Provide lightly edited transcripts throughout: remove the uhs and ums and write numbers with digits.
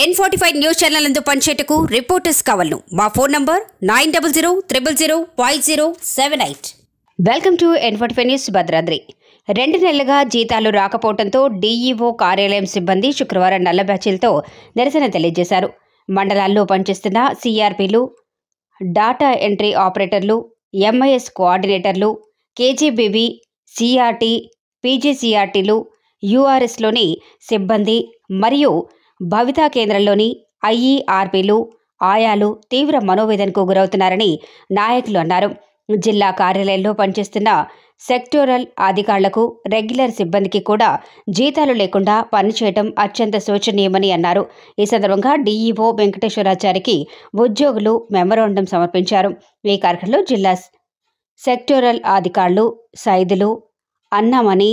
N45 news channel నందు పనిచేటకు reporters కావాలను మా phone number 9000005078. Welcome to N45 news Bhadradri. 2 నెలలుగా జీతాలు రాకపోవడంతో డీఈఓ కార్యాలయం సిబ్బంది శుక్రవారం నల్ల బ్యాచీలతో నిరసన తెలియజేశారు. మండలాల్లో పనిచేస్తున్న సిఆర్పీలు, డాటా ఎంట్రీ ఆపరేటర్లు, ఎంఐఎస్ కోఆర్డినేటర్లు, కేజీబీబీ, సిఆర్టీ, పీజీసీఆర్టీలు, యూఆర్ఎస్లోని సిబ్బంది మరియు భవితా కేంద్రంలోని ఐఈఆర్పీలు, ఆయాలు తీవ్ర మనోవేదనకు గురవుతున్నారని నాయకులు అన్నారు. జిల్లా కార్యాలయంలో పనిచేస్తున్న సెక్టోరల్ అధికారులకు, రెగ్యులర్ సిబ్బందికి కూడా జీతాలు లేకుండా పనిచేయడం అత్యంత శోచనీయమని అన్నారు. ఈ సందర్భంగా డీఈఓ వెంకటేశ్వరాచారికి ఉద్యోగులు మెమరాండం సమర్పించారు. ఈ కార్యక్రమంలో జిల్లా సెక్టోరల్ అధికారులు సైదులు, అన్నామణి,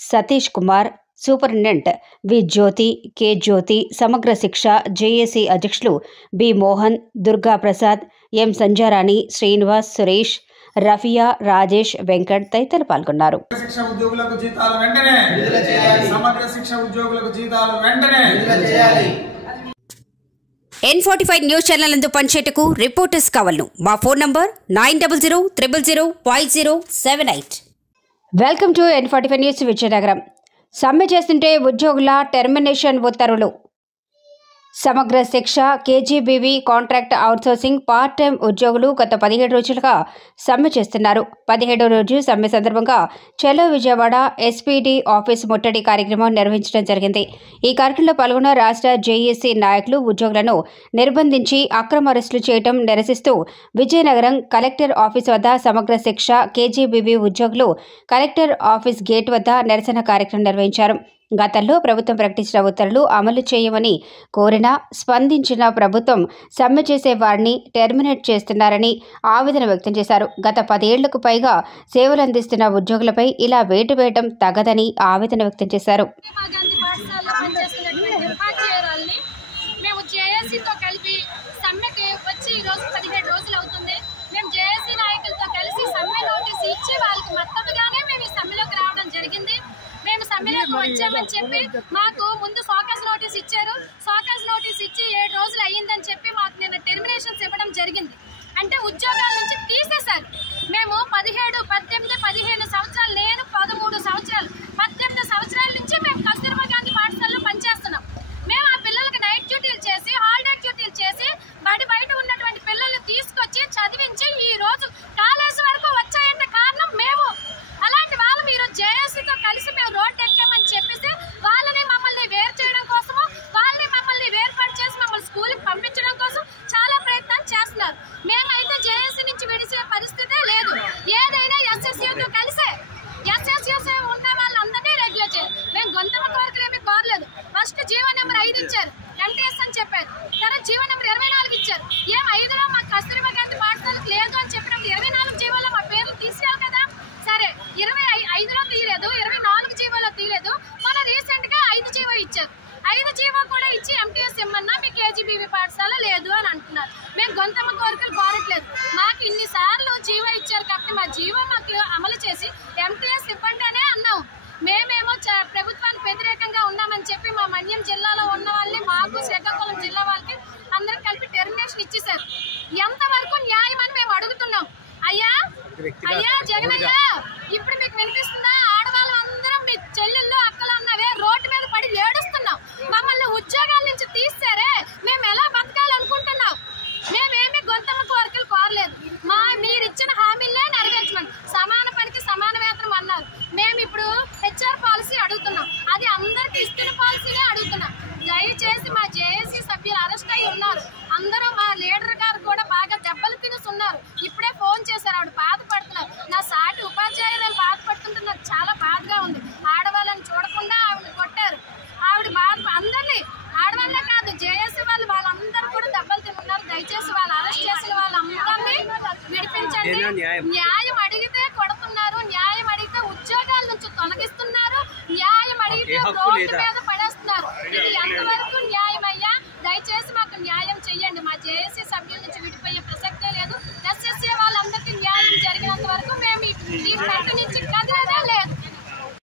సతీష్ కుమార్, సూపరింటెండెంట్ వి జ్యోతి, కె జ్యోతి, సమగ్ర శిక్ష జేఏసీ అధ్యక్షులు బి మోహన్, దుర్గా ప్రసాద్, ఎం సంజారాణి, శ్రీనివాస్, సురేష్, రఫియా, రాజేష్, వెంకట్ తదితరులు పాల్గొన్నారు. N45 న్యూస్ ఛానల్ నందు పనిచేటకు రిపోర్టర్స్ కావాలను మా phone number 9000005078. Welcome to N45 news Vizianagaram. సమ్మె చేస్తుంటే ఉద్యోగుల టెర్మినేషన్ ఉత్తర్వులు. సమగ్ర శిక్ష, KGBV contract outsourcing part time ఉద్యోగులు గత 17 రోజులుగా సమ్మె చేస్తున్నారు. 17వ రోజు సమ్మె సందర్భంగా చలో విజయవాడ ఎస్పీడీ ఆఫీస్ ముట్టడి కార్యక్రమం నిర్వహించడం జరిగింది. ఈ కార్యక్రమంలో పాల్గొన్న రాష్ట్ర జేఏసీ నాయకులు ఉద్యోగులను నిర్బంధించి అక్రమ అరెస్టులు చేయడం నిరసిస్తూ విజయనగరం కలెక్టర్ ఆఫీస్ వద్ద సమగ్ర శిక్ష, కేజీబీవీ ఉద్యోగులు కలెక్టర్ ఆఫీస్ గేట్ వద్ద నిరసన కార్యక్రమం నిర్వహించారు. గతంలో ప్రభుత్వం ప్రకటించిన ఉత్తర్వులు అమలు చేయమని కోరినా స్పందించిన ప్రభుత్వం సమ్మె చేసే వారిని టెర్మినేట్ చేస్తున్నారని ఆవేదన వ్యక్తం చేశారు. గత 10 ఏళ్లకు పైగా సేవలు అందిస్తున్న ఉద్యోగులపై ఇలా వేటు వేయడం తగదని ఆవేదన వ్యక్తం చేశారు. వచ్చామని చెప్పి మాకు ముందు సోకాస్ నోటీస్ ఇచ్చారు. సోకాస్ నోటీస్ ఇచ్చి 7 రోజులు అయ్యిందని చెప్పి మాకు నిన్న టెర్మినేషన్స్ ఇవ్వడం జరిగింది. అంటే ఉద్యోగాల నుంచి తీసేశారు. మేము 17, 18, 15 సంవత్సరాలు, నేను 13 సంవత్సరాలు, 18 సంవత్సరాల నుంచి మేము కస్తూర్బా గాంధీ పాఠశాలలో పనిచేస్తున్నాం. మేము ఆ పిల్లలకి నైట్ డ్యూటీలు చేసి, హాలిడే డ్యూటీలు చేసి, బయట ఉన్నటువంటి పిల్లల్ని తీసుకొచ్చి చదివించి ఈ రోజు కాలేజ్ వరకు వచ్చాయంటే కారణం మేము. అలాంటి వాళ్ళు మీరు జేఏసీతో కలిసి మేము రోడ్డు ఎక్కామని చెప్పేసి వాళ్ళని మమ్మల్ని వేరు చేయడం కోసము, వాళ్ళని మమ్మల్ని వేర్పాటు చేసి మమ్మల్ని స్కూల్కి పంపించడం కోసం చాలా ప్రయత్నాలు చేస్తున్నారు. మేమైతే జేఏసీ నుంచి విడిచే పరిస్థితే లేదు. ఏదైనా ఎస్ఎస్యూతో కలిసే ఉన్న వాళ్ళందరినీ రెగ్యులర్ చేయాలి. మేము గొంతమ్మ కోరికలు ఏమీ కోరలేదు. ఫస్ట్ జీవో నెంబర్ 5 ఇచ్చారు, ఎన్టీఎస్ అని చెప్పారు. తర్వాత జీవో నెంబర్ 24 ఇచ్చారు. 5లో మాకు కస్తూర్బా గాంధీ పాఠశాలకు లేదు అని చెప్పినప్పుడు 24 జీవోలో మా పేర్లు తీసేయాలి కదా. సరే, 25లో తీయలేదు, 24 జీవోలో తీయలేదు. మన రీసెంట్ గా 5 జీవో ఇచ్చారు. 5 జీవో కూడా ఇచ్చి ఎంటీఎస్ ఇమ్మన్నా మీ కేజీబీవీ పాఠశాల లేదు అని అంటున్నారు. మేము గొంతమ్మ కోరికలు కోరట్లేదు. మాకు ఇన్నిసార్లు జీవో ఇచ్చారు కాబట్టి మా జీవో మాకు అమలు చేసి ఎంటీఎస్ ఇవ్వండి అనే అన్నాం. మేమేమో ప్రభుత్వానికి వ్యతిరేకంగా ఉన్నామని చెప్పి మా మన్యం జిల్లాలో ఉన్న వాళ్ళని, మాకు శ్రీకాకుళం జిల్లా వాళ్ళకి అందరం కలిపి టెర్మినేషన్ ఇచ్చేశారు. ఎంతవరకు న్యాయం అని మేము అడుగుతున్నాం. అయ్యా జగనయ్య, ఇప్పుడు మీకు వినిపిస్తుందా? ఆడవాళ్ళు అందరం మీ చెల్లెళ్ళు, అక్కలు అన్నవే రోడ్డు మీద పడి ఏడుస్తున్నాం. మమ్మల్ని ఉద్యోగాల నుంచి తీస్తారే, మేము ఎలా బతకాలనుకుంటున్నాం? మేమేమి గొంతమ్మ కోరికలు కోరలేదు. మీరిచ్చిన హామీలే నెరవేర్చమని, సమాన పనికి సమాన వేతనం అన్నారు. మేము ఇప్పుడు హెచ్ఆర్ పాలసీ అడుగుతున్నాం. అది అందరికి ఇస్తున్న పాలసీనే అడుగుతున్నాం. దయచేసి మా జేఏసీ సభ్యులు అరెస్ట్ అయ్యి ఉన్నారు. అందరూ మా లీడర్ గారు కూడా బాగా దెబ్బలు తినుస్తున్నారు. ఇప్పుడే ఫోన్ చేశారు, ఆవిడ బాధపడుతున్నారు. నా సాటి ఉపాధ్యాయురాలు బాధపడుతుంటే నాకు చాలా బాధగా ఉంది. ఆడవాళ్ళని చూడకుండా ఆవిడ కొట్టారు. ఆవిడ బాధ అందరినీ, ఆడవాళ్ళే కాదు జేఏసీ వాళ్ళందరూ కూడా దెబ్బలు తిన్నారు. దయచేసి వాళ్ళు అరెస్ట్ చేసిన వాళ్ళందరినీ విడిపించండి. న్యాయం అడిగితే కొడుతున్నారు, న్యాయం అడిగితే ఉద్యోగాల నుంచి తొలగిస్తున్నారు, న్యాయం అడిగితే రోడ్డు మీద